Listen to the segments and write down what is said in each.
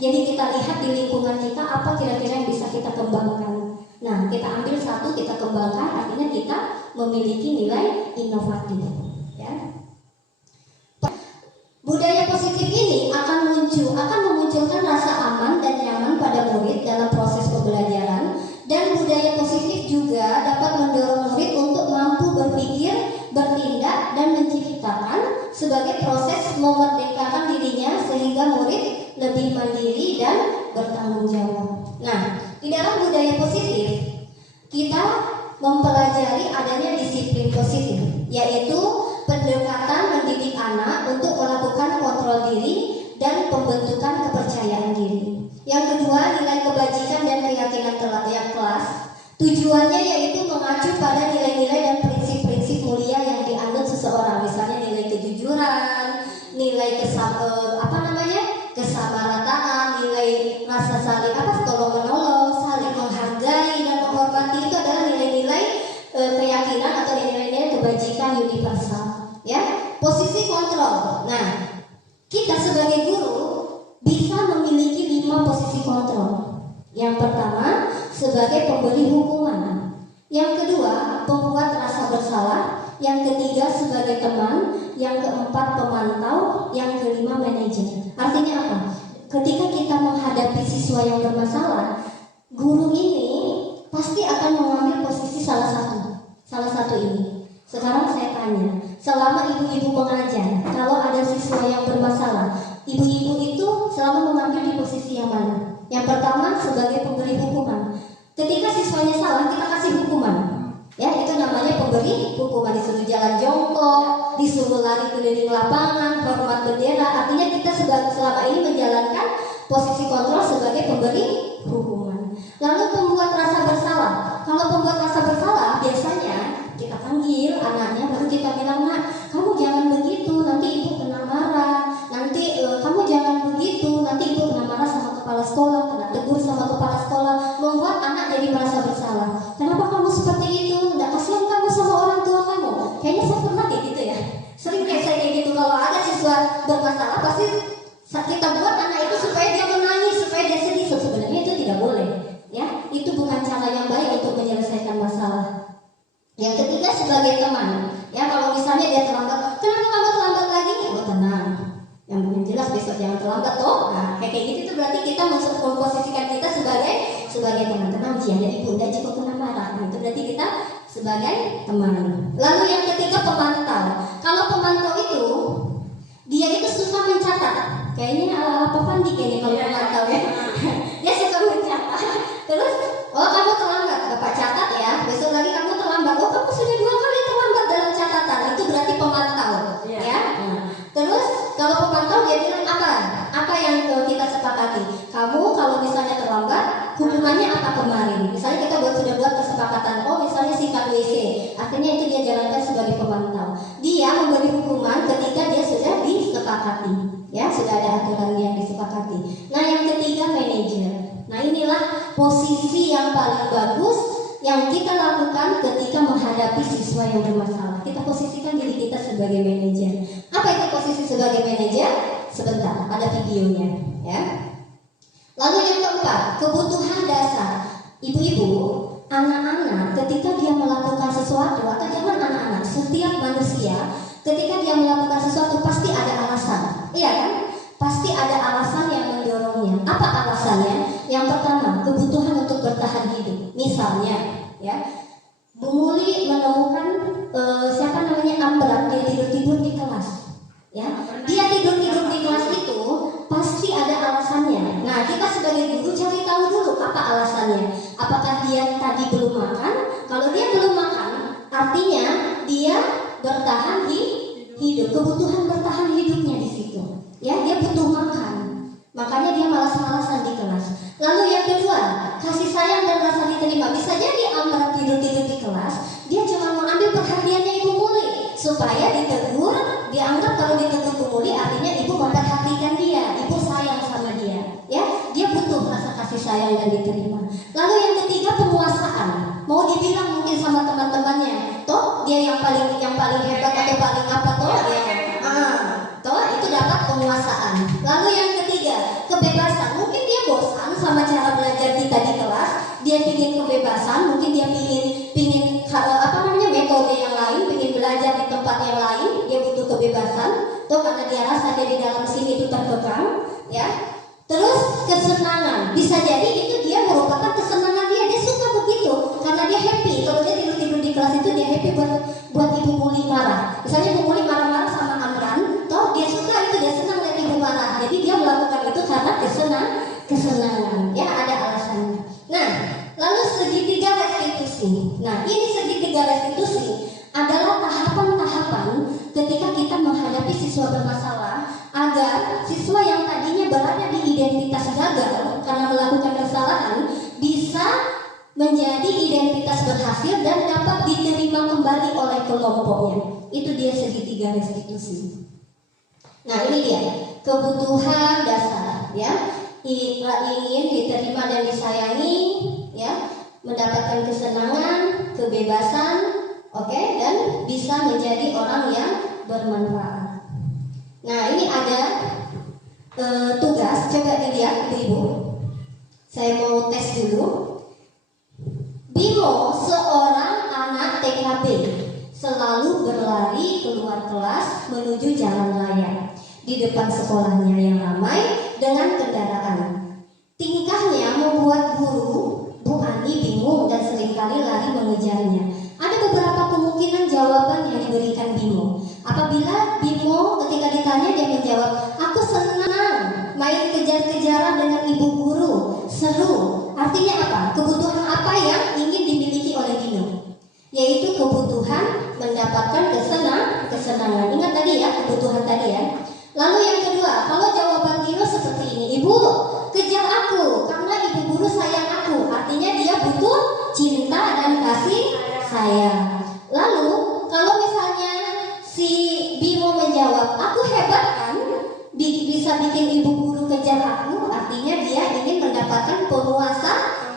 Jadi kita lihat di lingkungan kita apa kira-kira yang bisa kita kembangkan. Nah, kita ambil satu, kita kembangkan, artinya kita memiliki nilai inovatif. Ya. Budaya positif ini akan memunculkan rasa aman dan nyaman pada murid dalam proses pembelajaran, dan budaya positif juga dapat mendorong murid untuk mampu berpikir, bertindak, dan menciptakan sebagai proses memerdekakan dirinya sehingga murid lebih mandiri dan bertanggung jawab. Nah, di dalam budaya positif kita mempelajari adanya disiplin positif, yaitu pendekatan mendidik anak untuk melakukan kontrol diri dan pembentukan kepercayaan diri. Yang kedua, nilai kebajikan dan keyakinan yang kelas. Tujuannya yaitu mengacu pada nilai-nilai dan prinsip-prinsip mulia yang dianut seseorang, misalnya nilai kejujuran, nilai kesamarataan, nilai rasa saling tolong menolong, saling menghargai dan menghormati. Itu adalah nilai-nilai keyakinan atau nilai-nilai kebajikan universal. Ya, posisi kontrol. Nah, kita sebagai guru bisa memiliki 5 posisi kontrol. Yang pertama, sebagai pemberi hukuman. Yang kedua, pembuat rasa bersalah. Yang ketiga, sebagai teman. Yang keempat, pemantau. Yang kelima, manajer. Artinya apa? Ketika kita menghadapi siswa yang bermasalah, guru ini pasti akan mengambil posisi salah satu ini. Sekarang saya tanya, selama ibu-ibu mengajar, kalau ada siswa yang bermasalah, ibu-ibu itu selalu mengambil di posisi yang mana? Yang pertama, sebagai pemberi hukuman. Ketika siswanya salah, kita kasih hukuman. Ya, itu namanya pemberi hukuman. Disuruh jalan jongkok, disuruh lari keliling lapangan, hormat bendera. Artinya kita selama ini menjalankan posisi kontrol sebagai pemberi hukuman. Lalu pembuat rasa bersalah. Kalau pembuat rasa bersalah, biasanya kita panggil anaknya, baru kita bilang, "Nak, kamu jangan begitu, nanti ibu kena marah. Nanti kamu jangan begitu, nanti ibu kena marah sama kepala sekolah, kena tegur sama kepala sekolah." Membuat anak jadi merasa bersalah. Kenapa kamu seperti itu? Nggak kasihan kamu sama orang tua kamu? Kayaknya saya pernah kayak gitu ya. Sering kayak gitu. Kalau ada siswa bermasalah, pasti kita buat anak itu supaya dia menangis, supaya dia sedih. Sebenarnya itu tidak boleh. Ya, itu bukan cara yang baik untuk menyelesaikan masalah. Yang ketiga, sebagai teman. Ya, kalau misalnya dia terlambat, "Kenapa kamu terlambat lagi?" "Oh, tenang. Yang jelas besok jangan terlambat toh." Nah, kayak gitu itu berarti kita memposisikan kita sebagai teman. "Tenang, Ci, ada ibunda jika kena marah." Nah, itu berarti kita sebagai teman. Lalu yang ketiga, pemantau. Kalau pemantau itu dia itu suka mencatat. Kayaknya ala Pak Pandi kayaknya kalau pemantau ya. Dia suka mencatat. Terus, "Oh, kamu terlambat, Bapak catat ya. Besok lagi kamu terlambat. Oh, kamu sudah 2 kali terlambat dalam catatan." Itu berarti pemantau, ya. Terus kalau pemantau dia bilang apa yang kita sepakati. Kamu kalau misalnya terlambat, hukumannya apa kemarin? Misalnya kita sudah buat kesepakatan. Oh, misalnya sikat WC. Artinya itu dia jalankan sebagai pemantau. Dia memberi hukuman ketika dia sudah disepakati. Ya, sudah ada aturan yang disepakati. Nah, yang ketiga, manajer. Nah, inilah posisi yang paling bagus yang kita lakukan ketika menghadapi siswa yang bermasalah. Kita posisikan diri kita sebagai manajer. Apa itu posisi sebagai manajer? Sebentar, ada videonya, ya. Lalu yang keempat, kebutuhan dasar. Ibu-ibu, anak-anak ketika dia melakukan sesuatu, atau jangan anak-anak, setiap manusia ketika dia melakukan sesuatu pasti ada alasan. Iya kan? Pasti ada alasan yang mendorongnya. Apa alasannya? Yang pertama, kebutuhan untuk bertahan hidup. Misalnya, ya, Bu Muli menemukan Amran, dia tidur di kelas. Ya, dia tidur di kelas itu pasti ada alasannya. Nah, kita sebagai guru cari tahu dulu apa alasannya. Apakah dia tadi belum makan? Kalau dia belum makan, artinya dia bertahan hidup. Kebutuhan bertahan hidupnya di situ. Ya, dia butuh makan. Makanya dia malas-malasan di kelas. Lalu yang kedua, kasih sayang dan rasa diterima. Bisa jadi Amran tidur di kelas, dia cuma mau ambil perhatiannya Ibu Muli supaya ditegur, dianggap kalau ditegur Bu Muli artinya ibu memperhatikan dia, ibu sayang sama dia. Ya, dia butuh rasa kasih sayang dan diterima. Lalu yang ketiga, penguasaan. Mau dibilang mungkin sama teman-temannya, toh dia yang paling hebat atau paling apa toh dia. Toh itu dapat penguasaan. Lalu yang ketiga, kebebasan. Mungkin sama cara belajar kita di kelas, dia ingin kebebasan, mungkin dia pingin metode yang lain, ingin belajar di tempat yang lain, dia butuh kebebasan, tuh karena dia rasa dia di dalam sini itu terkekang, ya. Terus kesenangan, bisa jadi itu dia merupakan kesenangan dia suka begitu, karena dia happy. Kalau dia tidur di kelas itu dia happy buat Ibu Muli marah. Misalnya Ibu Muli marah-marah sama Amran, toh dia suka itu, dia senang lihat Ibu marah. Jadi dia melakukan itu karena kesenangan, ya ada alasannya. Nah, lalu segitiga restitusi. Nah, ini segitiga restitusi adalah tahapan-tahapan ketika kita menghadapi siswa bermasalah, agar siswa yang tadinya berada di identitas gagal karena melakukan kesalahan bisa menjadi identitas berhasil dan dapat diterima kembali oleh kelompoknya. Itu dia segitiga restitusi. Nah, ini dia kebutuhan dasar, ya. Ingin diterima dan disayangi, ya, mendapatkan kesenangan, kebebasan, oke, dan bisa menjadi orang yang bermanfaat. Nah, ini ada tugas, coba dilihat Ibu. Saya mau tes dulu. Bimo, seorang anak TKB, selalu berlari keluar kelas menuju jalan raya di depan sekolahnya yang ramai dengan kendaraan. Tingkahnya membuat guru Bu Ani bingung dan seringkali lari mengejarnya. Ada beberapa kemungkinan jawaban yang diberikan Bimo. Apabila Bimo ketika ditanya dia menjawab, aku senang main kejar-kejaran dengan ibu guru, seru. Artinya apa? Kebutuhan apa yang ingin dimiliki oleh Bimo? Yaitu kebutuhan mendapatkan kesenangan. Ingat tadi ya, kebutuhan tadi ya. Lalu yang kedua, kalau jawaban Bimo seperti ini, ibu kejar aku karena ibu guru sayang aku. Artinya dia butuh cinta dan kasih sayang. Lalu kalau misalnya si Bimo menjawab, aku hebat kan, bisa bikin ibu guru kejar aku, artinya dia ingin mendapatkan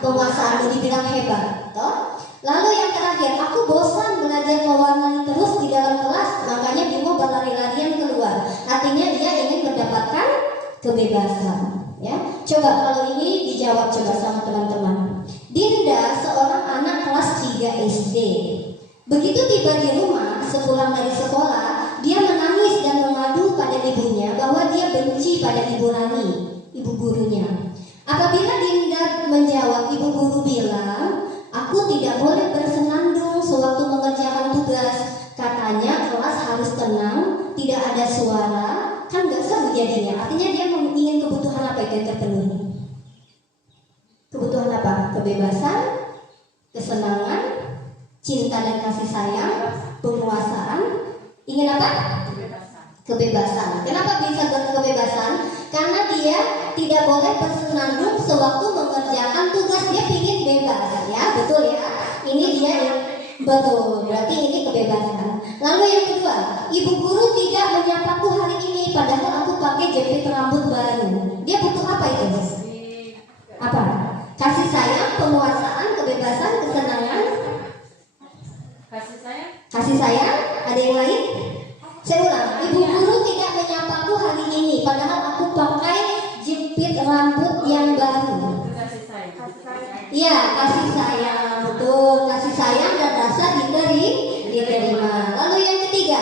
penguasaan, dibilang hebat, toh? Lalu yang terakhir, aku bosan belajar mewarnai terus di dalam kelas, makanya Bimo berlari-larian keluar, artinya dia ingin mendapatkan kebebasan, ya. Coba kalau ini dijawab coba sama teman-teman. Dinda, seorang anak kelas 3 SD. Begitu tiba di rumah, sepulang dari sekolah, dia menangis dan mengadu pada ibunya bahwa dia benci pada Ibu Rani, ibu gurunya. Apabila Dinda menjawab, ibu guru bilang, aku tidak boleh bersenandung sewaktu mengerjakan tugas. Katanya kelas harus tenang, tidak ada suara, kan gak seru jadinya. Artinya dia ingin kebutuhan apa itu yang terpenuhi? Kebutuhan apa? Kebebasan, kesenangan, cinta dan kasih sayang, penguasaan. Ingin apa? Kebebasan. Kenapa bisa kebebasan? Karena dia tidak boleh bersenandung sewaktu mengerjakan tugas. Dia ingin bebas, ya, betul ya. Ini dia yang betul. Berarti ini kebebasan. Lalu yang kedua, ibu guru tidak menyapaku hari ini, padahal aku pakai jepit rambut baru. Dia butuh apa itu? Apa? Kasih sayang, penguasaan, kebebasan, kesenangan. Kasih sayang. Ada yang lain? Saya ulang. Ibu guru tidak menyapaku hari ini, padahal aku pakai jepit rambut yang baru. Iya, kasih sayang, betul. Kasih sayang dan rasa diterima. Lalu yang ketiga,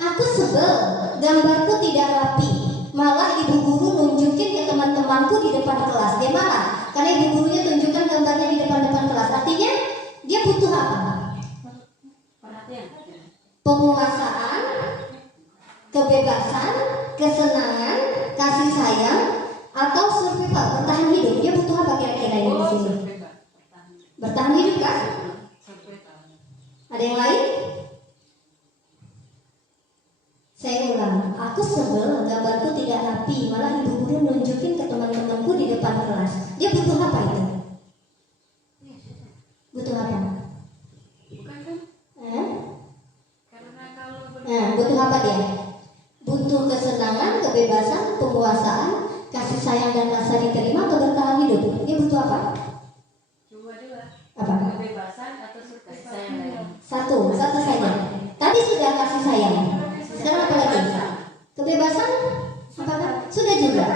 aku sebel, gambarku tidak rapi. Malah ibu guru nunjukin ke teman-temanku di depan kelas. Dia marah karena ibu gurunya tunjukkan gambarnya di depan kelas. Artinya dia butuh apa? Penguasaan, kebebasan, kesenangan, kasih sayang, atau survival, bertahan hidup. Dia butuh apa kira-kira ini di sini? Bertahan hidup kan? Ada yang lain? Saya ulang. Aku sebel, gambarku tidak rapi. Malah ibu guru nunjukin ke teman-temanku di depan kelas. Dia butuh apa itu? Butuh apa? Butuh apa dia? Butuh kesenangan, kebebasan, penguasaan, kasih sayang dan rasa diterima atau bertahan hidup? Dia butuh apa? Apa? Kebebasan atau kasih sayang? Satu saja. Tadi sudah kasih sayang. Sekarang apa lagi? Kebebasan? Apa? Sudah juga.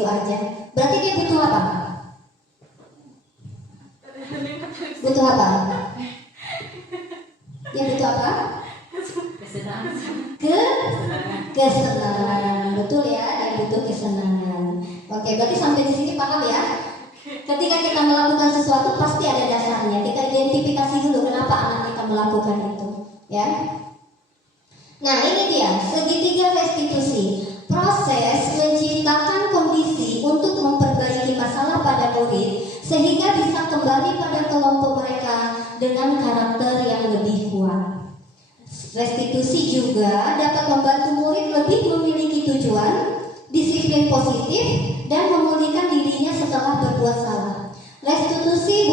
gitu aja. Berarti dia butuh apa? Butuh apa? Dia butuh apa? Kesenangan. Kesenangan. Betul ya, dia butuh kesenangan. Oke, berarti sampai di sini paham ya? Ketika kita melakukan sesuatu pasti ada dasarnya. Kita identifikasi dulu kenapa anak kita melakukan itu, ya. Nah, ini dia segitiga restitusi. Proses menciptakan kondisi untuk memperbaiki masalah pada murid sehingga bisa kembali pada kelompok mereka dengan karakter yang lebih kuat. Restitusi juga dapat membantu murid lebih memiliki tujuan, disiplin positif, dan memulihkan dirinya setelah berbuat salah. Restitusi